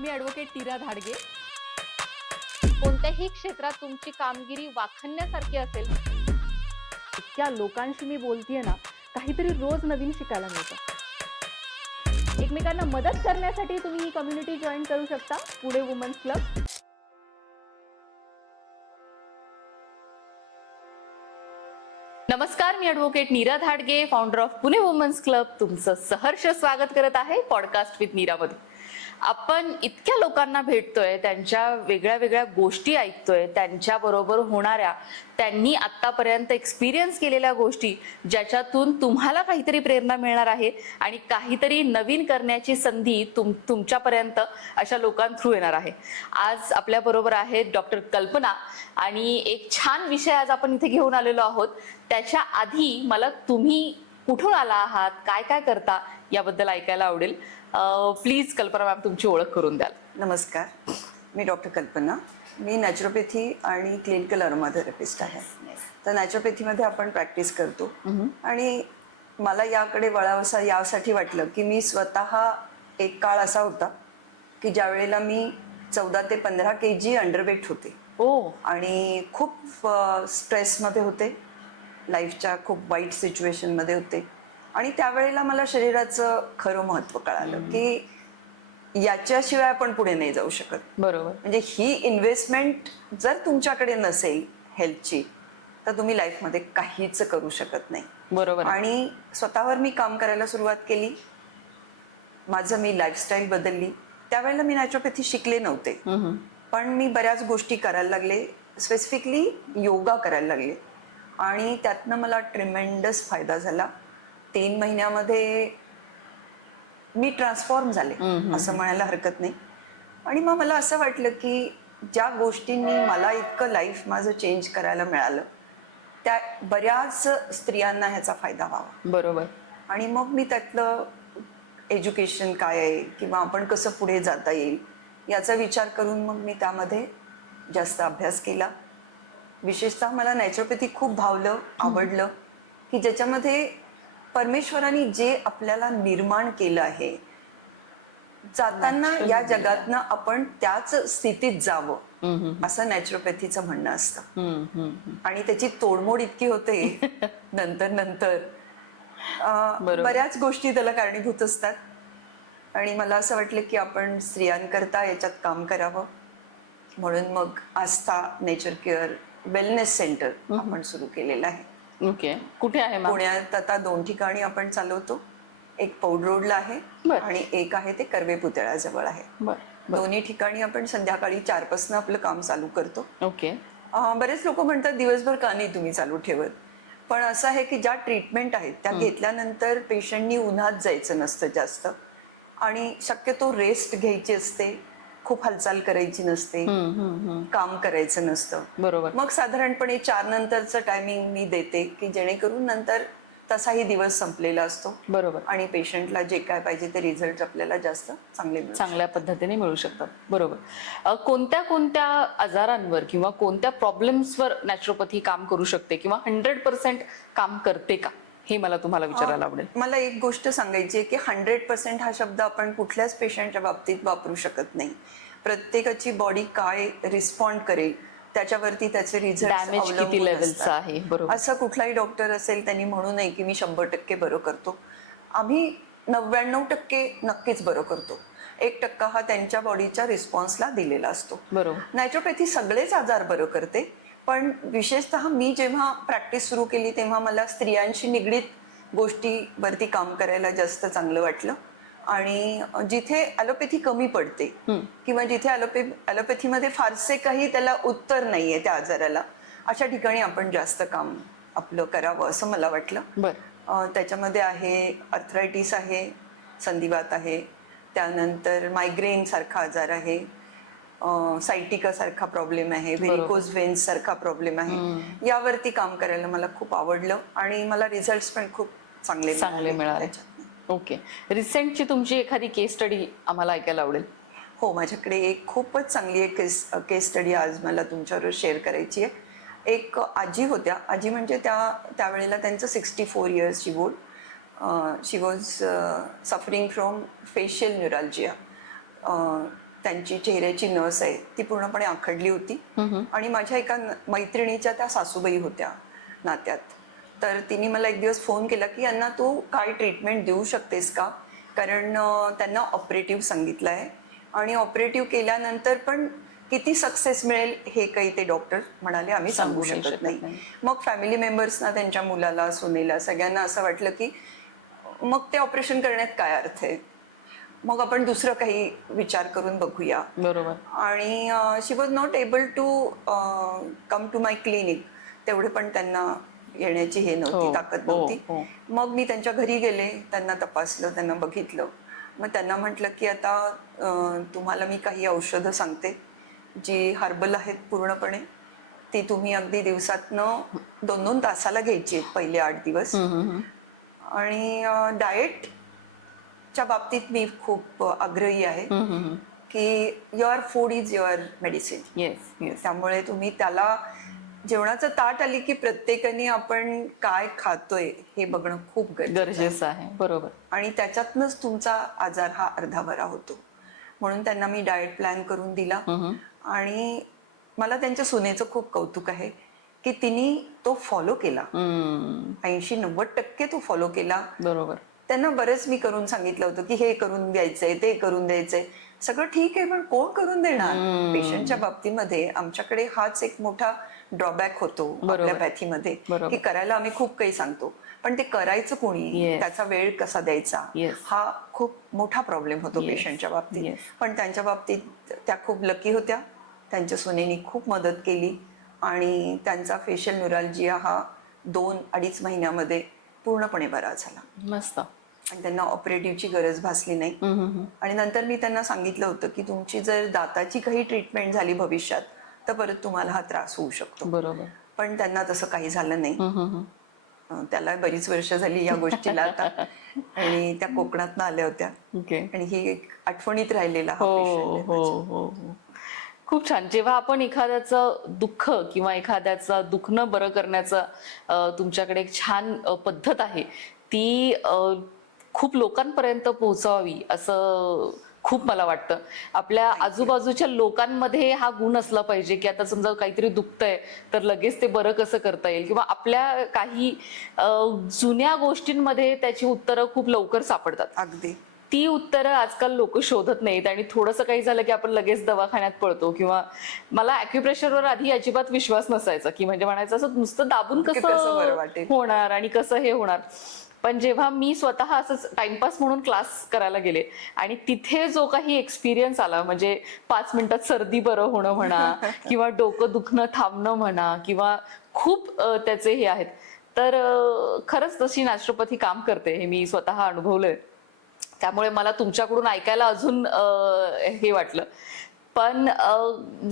मी advocate टीरा Dhadge. कोणत्याही क्षेत्रात तुमची कामगिरी वाखाणण्यासारखी असेल, इतक्या लोकांशी मी बोलतीये ना, काहीतरी रोज नवीन शिकायला मिळतं. एकमेकांना मदत करण्यासाठी तुम्ही ही कम्युनिटी जॉईन करू शकता, पुणे वुमन्स क्लब. नमस्कार, मी advocate Neera Dhadge, founder of Pune women's club, तुमचं सहर्ष स्वागत करत आहे पॉडकास्ट विथ नीरामध्ये. आपण इतक्या लोकांना भेटतोय, त्यांच्या वेगळ्या वेगळ्या गोष्टी ऐकतोय, त्यांच्याबरोबर होणाऱ्या, त्यांनी आत्तापर्यंत एक्सपिरियन्स केलेल्या गोष्टी, ज्याच्यातून तुम्हाला काहीतरी प्रेरणा मिळणार आहे आणि काहीतरी नवीन करण्याची संधी तुमच्यापर्यंत अशा लोकांथ्रू येणार आहे. आज आपल्याबरोबर आहेत डॉक्टर कल्पना आणि एक छान विषय आज आपण इथे घेऊन आलेलो आहोत. त्याच्या आधी मला तुम्ही कुठून आला आहात, काय काय करता याबद्दल ऐकायला आवडेल. प्लीज कल्पना मॅम, तुमची ओळख करून द्याल. नमस्कार, मी डॉक्टर कल्पना. मी नॅचरोपॅथी आणि क्लिनिकल अरोमाथेरपिस्ट आहे. तर नॅचरोपॅथीमध्ये आपण प्रॅक्टिस करतो आणि मला याकडे वळावसा यासाठी वाटलं की मी स्वतः एक काळ असा होता की ज्या वेळेला मी 14 ते 15 kg अंडरवेट होते. आणि खूप स्ट्रेसमध्ये होते, लाईफच्या खूप वाईट सिच्युएशनमध्ये होते. आणि त्यावेळेला मला शरीराचं खरं महत्त्व कळालं की याच्याशिवाय आपण पुढे नाही जाऊ शकत. बरोबर. म्हणजे ही इन्व्हेस्टमेंट जर तुमच्याकडे नसेल हेल्थची, तर तुम्ही लाईफमध्ये काहीच करू शकत नाही. बरोबर. आणि स्वतःवर मी काम करायला सुरुवात केली. मी लाईफस्टाईल बदलली. त्यावेळेला मी नॅचरोपॅथी शिकले नव्हते, पण मी बऱ्याच गोष्टी करायला लागले. स्पेसिफिकली योगा करायला लागले आणि त्यातनं मला ट्रिमेंडस फायदा झाला. 3 महिन्यामध्ये मी ट्रान्सफॉर्म झाले असं म्हणायला हरकत नाही. आणि मग मला असं वाटलं की ज्या गोष्टींनी मला इतकं लाईफ माझं चेंज करायला मिळालं, त्या बऱ्याच स्त्रियांना ह्याचा फायदा व्हावा. बरोबर. आणि मग मी त्यातलं एज्युकेशन काय आहे किंवा आपण कसं पुढे जाता येईल याचा विचार करून मग मी त्यामध्ये जास्त अभ्यास केला. विशेषतः मला नॅचरोपॅथी खूप भावलं, आवडलं की ज्याच्यामध्ये परमेश्वराने जे आपल्याला निर्माण केलं आहे, जाताना या जगातनं आपण त्याच स्थितीत जावं असं नॅचरोपॅथीचं म्हणणं असतं. आणि त्याची तोडमोड इतकी होते नंतर बऱ्याच गोष्टी त्याला कारणीभूत असतात. आणि मला असं वाटलं की आपण स्त्रियांकरता याच्यात काम करावं, म्हणून मग आस्था नेचर केअर वेलनेस सेंटर आपण सुरू केलेलं आहे. ओके. कुठे आहे? पुण्यात आता 2 ठिकाणी आपण चालवतो. एक पौड रोडला आहे आणि एक आहे ते कर्वे पुतळ्याजवळ आहे. दोन्ही ठिकाणी आपण संध्याकाळी 4 पासून आपलं काम चालू करतो. ओके. बरेच लोक म्हणतात दिवसभर का नाही तुम्ही चालू ठेवत, पण असं आहे की ज्या ट्रीटमेंट आहेत त्या घेतल्यानंतर पेशंटनी उन्हात जायचं नसतं जास्त, आणि शक्यतो रेस्ट घ्यायची असते, खूप हालचाल करायची नसते, काम करायचं नसतं. बरोबर. मग साधारणपणे 4 नंतरचं टायमिंग मी देते की जेणेकरून नंतर तसाही दिवस संपलेला असतो. बरोबर. आणि पेशंटला जे काय पाहिजे ते रिझल्ट आपल्याला जास्त चांगल्या पद्धतीने मिळू शकतात. बरोबर. कोणत्या कोणत्या आजारांवर किंवा कोणत्या प्रॉब्लेम्सवर नॅचरोपॅथी काम करू शकते किंवा 100% काम करते का, हे मला तुम्हाला विचारायला आवडेल. मला एक गोष्ट सांगायची आहे की 100% हा शब्द आपण कुठल्याच पेशंटच्या बाबतीत वापरू शकत नाही. प्रत्येकाची बॉडी काय रिस्पॉन्ड करेल त्याच्यावरती त्याचे रिझल्ट किती लेवलचा आहे. बरोबर. असं कुठलाही डॉक्टर असेल त्यांनी म्हणू नये की मी 100% बरं करतो. आम्ही 99% नक्कीच बरं करतो. 1% हा त्यांच्या बॉडीच्या रिस्पॉन्सला दिलेला असतो. बरोबर. नॅचरोपॅथी सगळेच आजार बरं करते, पण विशेषतः मी जेव्हा प्रॅक्टिस सुरू केली तेव्हा मला स्त्रियांशी निगडीत गोष्टीवरती काम करायला जास्त चांगलं वाटलं. आणि जिथे ॲलोपॅथी कमी पडते किंवा जिथे ॲलोपॅथीमध्ये फारसे काही त्याला उत्तर नाहीये त्या आजाराला, अशा ठिकाणी आपण जास्त काम आपलं करावं असं मला वाटलं. त्याच्यामध्ये आहे अर्थरायटिस आहे, संधिवात आहे, त्यानंतर मायग्रेन सारखा आजार आहे, सायटिका सारखा प्रॉब्लेम आहे, व्हेरिकोज व्हेन्स सारखा प्रॉब्लेम आहे. यावरती काम करायला मला खूप आवडलं आणि मला रिझल्ट पण खूप चांगले मिळाले. ओके. रिसेंटची तुमची एखादी केस स्टडी आम्हाला ऐकायला आवडेल. हो, माझ्याकडे एक खूपच चांगली एक केस स्टडी आज मला तुमच्याबरोबर शेअर करायची आहे. एक आजी होत्या. आजी म्हणजे त्यावेळेला त्यांचं 64 इयर्सची old. She was suffering from facial neuralgia. त्यांची चेहऱ्याची नस आहे ती पूर्णपणे आखडली होती. आणि माझ्या एका मैत्रिणीच्या त्या सासूबाई होत्या नात्यात. तर तिने मला एक दिवस फोन केला की यांना तू काय ट्रीटमेंट देऊ शकतेस का, कारण त्यांना ऑपरेटिव्ह सांगितलं आहे आणि ऑपरेटिव्ह केल्यानंतर पण किती सक्सेस मिळेल हे काही ते डॉक्टर म्हणाले आम्ही सांगू शकत नाही. मग फॅमिली मेंबर्सना, त्यांच्या मुलाला, सुनेला, सगळ्यांना असं वाटलं की मग ते ऑपरेशन करण्यात काय अर्थ आहे, मग आपण दुसरं काही विचार करून बघूया. बरोबर. आणि she was not able to come to my clinic. तेवढे पण त्यांना येण्याची हे नव्हती, ताकद नव्हती. मग मी त्यांच्या घरी गेले, त्यांना तपासलं, त्यांना बघितलं. मग त्यांना म्हटलं की आता तुम्हाला मी काही औषधं सांगते जी हर्बल आहेत पूर्णपणे. ती तुम्ही अगदी दिवसातनं 2-2 तासाला घ्यायची आहेत पहिले 8 दिवस. आणि डाएटच्या बाबतीत मी खूप आग्रही आहे की your food is your medicine. Yes yes. त्यामुळे तुम्ही त्याला जेवणाचं ताट आली की प्रत्येकाने आपण काय खातोय हे बघणं खूप गरजेचं आहे. बरोबर. आणि त्याच्यातनच तुमचा आजार हा अर्धा बरा होतो. म्हणून त्यांना मी डाएट प्लॅन करून दिला. आणि मला त्यांच्या सुनेचं खूप कौतुक आहे की तिने तो फॉलो केला. 80-90% तो फॉलो केला. बरोबर. त्यांना बरेच मी करून सांगितलं होतं की हे करून द्यायचंय, ते करून द्यायचंय. सगळं ठीक आहे, पण कोण करून देणार. पेशंटच्या बाबतीमध्ये आमच्याकडे हाच एक मोठा ड्रॉबॅक होतो आपल्या पॅथीमध्ये की करायला आम्ही खूप काही सांगतो, पण ते करायचं कोणी, त्याचा वेळ कसा द्यायचा, हा खूप मोठा प्रॉब्लेम होतो पेशंटच्या बाबतीत. पण त्यांच्या बाबतीत त्या खूप लकी होत्या. त्यांच्या सुनेनी खूप मदत केली आणि त्यांचा फेशियल न्यूरॅल्जिया हा 2-2.5 महिन्यामध्ये पूर्णपणे बरा झाला. मस्त. आणि त्यांना ऑपरेटिव्हची गरज भासली नाही. आणि नंतर मी त्यांना सांगितलं होतं की तुमची जर दाताची काही ट्रीटमेंट झाली भविष्यात तर परत तुम्हाला हा त्रास होऊ शकतो. बरोबर. पण त्यांना तसं काही झालं नाही. त्याला बरीच वर्ष झाली या गोष्टीला आता. आणि त्या कोकणातनं आल्या होत्या. आणि ही एक आठवणीत राहिलेला हा पेशंट. हो. खूप छान. जेव्हा आपण एखाद्याचं दुःख किंवा एखाद्याचं दुखणं बरं करण्याचं तुमच्याकडे एक छान पद्धत आहे, ती खूप लोकांपर्यंत पोहोचवावी असं खूप मला वाटतं. आपल्या आजूबाजूच्या लोकांमध्ये हा गुण असला पाहिजे की आता समजा काहीतरी दुखतंय तर लगेच ते बरं कसं करता येईल, किंवा आपल्या काही जुन्या गोष्टींमध्ये त्याची उत्तरं खूप लवकर सापडतात. अगदी ती उत्तरं आजकाल लोक शोधत नाहीत आणि थोडंसं काही झालं की आपण लगेच दवाखान्यात पळतो. किंवा मला ॲक्युप्रेशरवर आधी अजिबात विश्वास नसायचा, की म्हणजे म्हणायचं असं नुसतं दाबून कसं होणार आणि कसं हे होणार. पण जेव्हा मी स्वतः असंच टाइमपास म्हणून क्लास करायला गेले आणि तिथे जो काही एक्सपिरियन्स आला, म्हणजे 5 मिनिटात सर्दी बरं होणं म्हणा किंवा डोकं दुखणं थांबणं म्हणा, किंवा खूप त्याचे हे आहेत, तर खरंच तशी नॅचरोपॅथी काम करते हे मी स्वतः अनुभवलंय. त्यामुळे मला तुमच्याकडून ऐकायला अजून हे वाटलं. पण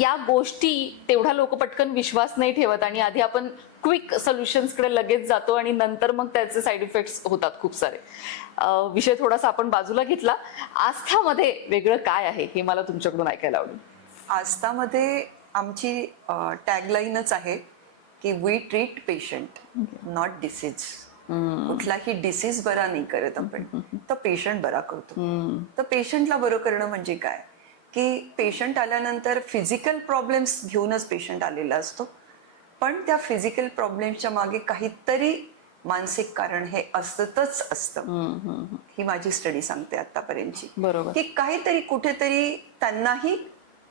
या गोष्टी तेवढा लोक पटकन विश्वास नाही ठेवत आणि आधी आपण क्विक सोल्युशन्सकडे लगेच जातो आणि नंतर मग त्याचे साईड इफेक्ट्स होतात खूप सारे. विषय थोडासा आपण बाजूला घेतला. आस्थामध्ये वेगळं काय आहे हे मला तुमच्याकडून ऐकायला आवडेल. आस्थामध्ये आमची टॅगलाईनच आहे की we treat patient not disease. कुठलाही डिसीज बरा नाही करत आपण, तर पेशंट बरा करतो. तर पेशंटला बरं करणं म्हणजे काय की पेशंट आल्यानंतर फिजिकल प्रॉब्लेम्स घेऊनच पेशंट आलेला असतो, पण त्या फिजिकल प्रॉब्लेम्सच्या मागे काहीतरी मानसिक कारण हे असतच असतं. ही माझी स्टडी सांगते आतापर्यंतची. बरोबर. की काहीतरी कुठेतरी त्यांनाही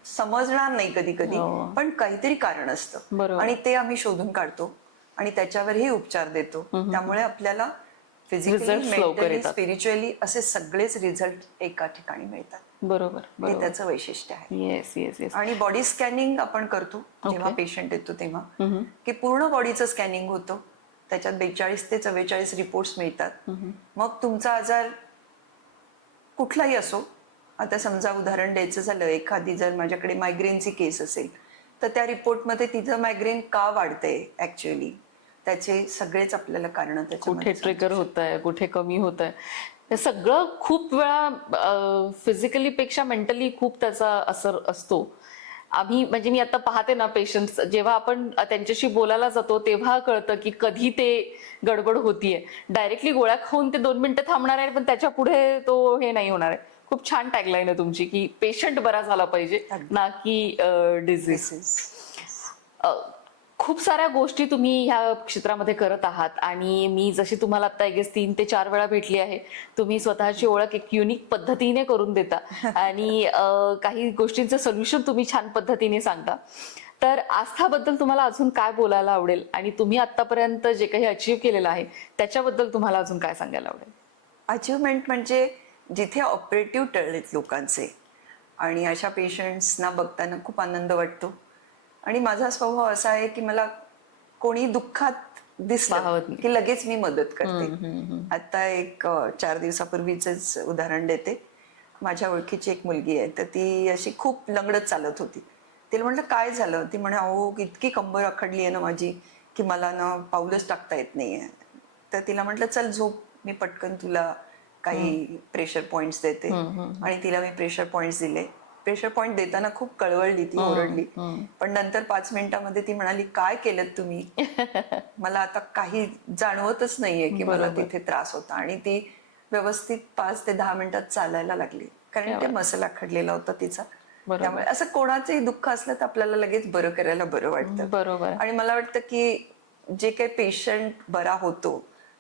समजणार नाही कधी कधी, पण काहीतरी कारण असतं आणि ते आम्ही शोधून काढतो आणि त्याच्यावरही उपचार देतो. त्यामुळे आपल्याला फिजिकली, मेंटली, स्पिरिच्युअली असे सगळेच रिझल्ट एका ठिकाणी मिळतात. बरोबर. हे त्याचं वैशिष्ट्य आहे. Yes yes yes. आणि बॉडी स्कॅनिंग आपण करतो जेव्हा पेशंट येतो तेव्हा, की पूर्ण बॉडीचं स्कॅनिंग होतं. त्याच्यात 42 ते 44 रिपोर्ट्स मिळतात. मग तुमचा आजार कुठलाही असो, आता समजा उदाहरण द्यायचं झालं, एखादी जर माझ्याकडे मायग्रेनची केस असेल तर त्या रिपोर्टमध्ये तिचं मायग्रेन का वाढतंय ऍक्च्युअली, त्याचे सगळेच आपल्याला कारण कुठे ट्रिगर होत आहे, कुठे कमी होत आहे, हे सगळं खूप वेळा फिजिकली पेक्षा मेंटली खूप त्याचा असर असतो. आम्ही म्हणजे मी आता पाहते ना पेशंट्स, जेव्हा आपण त्यांच्याशी बोलायला जातो तेव्हा कळतं की कधी ते गडबड होतीये. डायरेक्टली गोळ्या खाऊन ते 2 मिनिटं थांबणार आहे पण त्याच्या पुढे तो हे नाही होणार आहे. खूप छान टॅगलाईन आहे तुमची की पेशंट बरा झाला पाहिजे ना की डिझीज. खूप साऱ्या गोष्टी तुम्ही ह्या क्षेत्रामध्ये करत आहात आणि मी जशी तुम्हाला आता I guess 3 ते 4 वेळा भेटली आहे. तुम्ही स्वतःची ओळख एक युनिक पद्धतीने करून देता आणि काही गोष्टींचं सोल्युशन तुम्ही छान पद्धतीने सांगता. तर आस्थाबद्दल तुम्हाला अजून काय बोलायला आवडेल आणि तुम्ही आतापर्यंत जे काही अचीव्ह केलेलं आहे त्याच्याबद्दल तुम्हाला अजून काय सांगायला आवडेल? अचिव्हमेंट म्हणजे जिथे ऑपरेटिव्ह टळलेत लोकांचे आणि अशा पेशंट्सना बघताना खूप आनंद वाटतो. आणि माझा स्वभाव असा आहे की मला कोणी दुःखात दिसलं पाहत नाही. की लगेच मी मदत करते. आता एक 4 दिवसापूर्वीच उदाहरण देते. माझ्या ओळखीची एक मुलगी आहे, तर ती अशी खूप लंगडत चालत होती. तिला म्हटलं काय झालं? ती म्हणे अहो इतकी कंबर आखडली आहे ना माझी की मला ना पाऊलच टाकता येत नाहीये. तर तिला म्हटलं चल झोप, मी पटकन तुला काही प्रेशर पॉइंट्स देते. आणि तिला मी प्रेशर पॉइंट्स दिले. प्रेशर पॉइंट देताना खूप कळवळली ती, ओरडली. पण नंतर 5 मिनिटांमध्ये ती म्हणाली काय केलं तुम्ही? मला आता काही जाणवतच नाहीये की मला तिथे त्रास होता. आणि ती व्यवस्थित 5 ते 10 मिनिटात चालायला लागली, कारण ते मसल आखडलेला होता तिचा. त्यामुळे असं कोणाचंही दुःख असलं तर आपल्याला लगेच बरं करायला बरं वाटतं. बरोबर. आणि मला वाटतं की जे काही पेशंट बरा होतो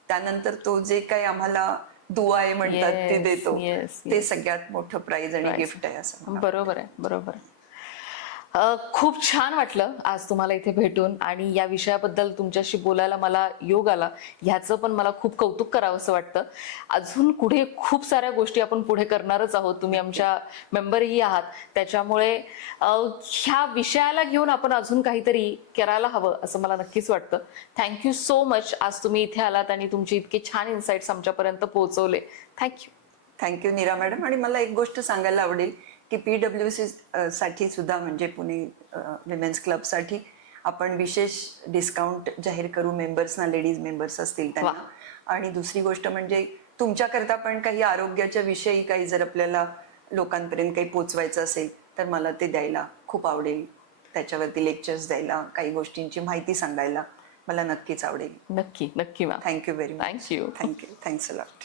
त्यानंतर तो जे काही आम्हाला दुआ आहे म्हणतात ते देतो, ते सगळ्यात मोठं प्राइज आणि गिफ्ट आहे असं मला बरोबर आहे, बरोबर आहे. खूप छान वाटलं आज तुम्हाला इथे भेटून आणि या विषयाबद्दल तुमच्याशी बोलायला मला योग आला ह्याचं पण मला खूप कौतुक करावं असं वाटतं. अजून पुढे खूप साऱ्या गोष्टी आपण पुढे करणारच आहोत. तुम्ही आमच्या मेंबरही आहात, त्याच्यामुळे ह्या विषयाला घेऊन आपण अजून काहीतरी करायला हवं असं मला नक्कीच वाटतं. Thank you so much. आज तुम्ही इथे आलात आणि तुमचे इतके छान इन्साइट्स आमच्यापर्यंत पोहोचवले. थँक्यू. Thank you Neera madam. आणि मला एक गोष्ट सांगायला आवडेल की PWC साठी सुद्धा म्हणजे पुणे विमेन्स क्लबसाठी आपण विशेष डिस्काउंट जाहीर करू मेंबर्सना, लेडीज मेंबर्स असतील त्यांना. आणि दुसरी गोष्ट म्हणजे तुमच्याकरता पण काही आरोग्याच्या विषयी काही जर आपल्याला लोकांपर्यंत काही पोचवायचं असेल तर मला ते द्यायला खूप आवडेल. त्याच्यावरती लेक्चर्स द्यायला, काही गोष्टींची माहिती सांगायला मला नक्कीच आवडेल. नक्की नक्की ma'am. Thank you very much. Thank you. Thank you. Thanks a lot.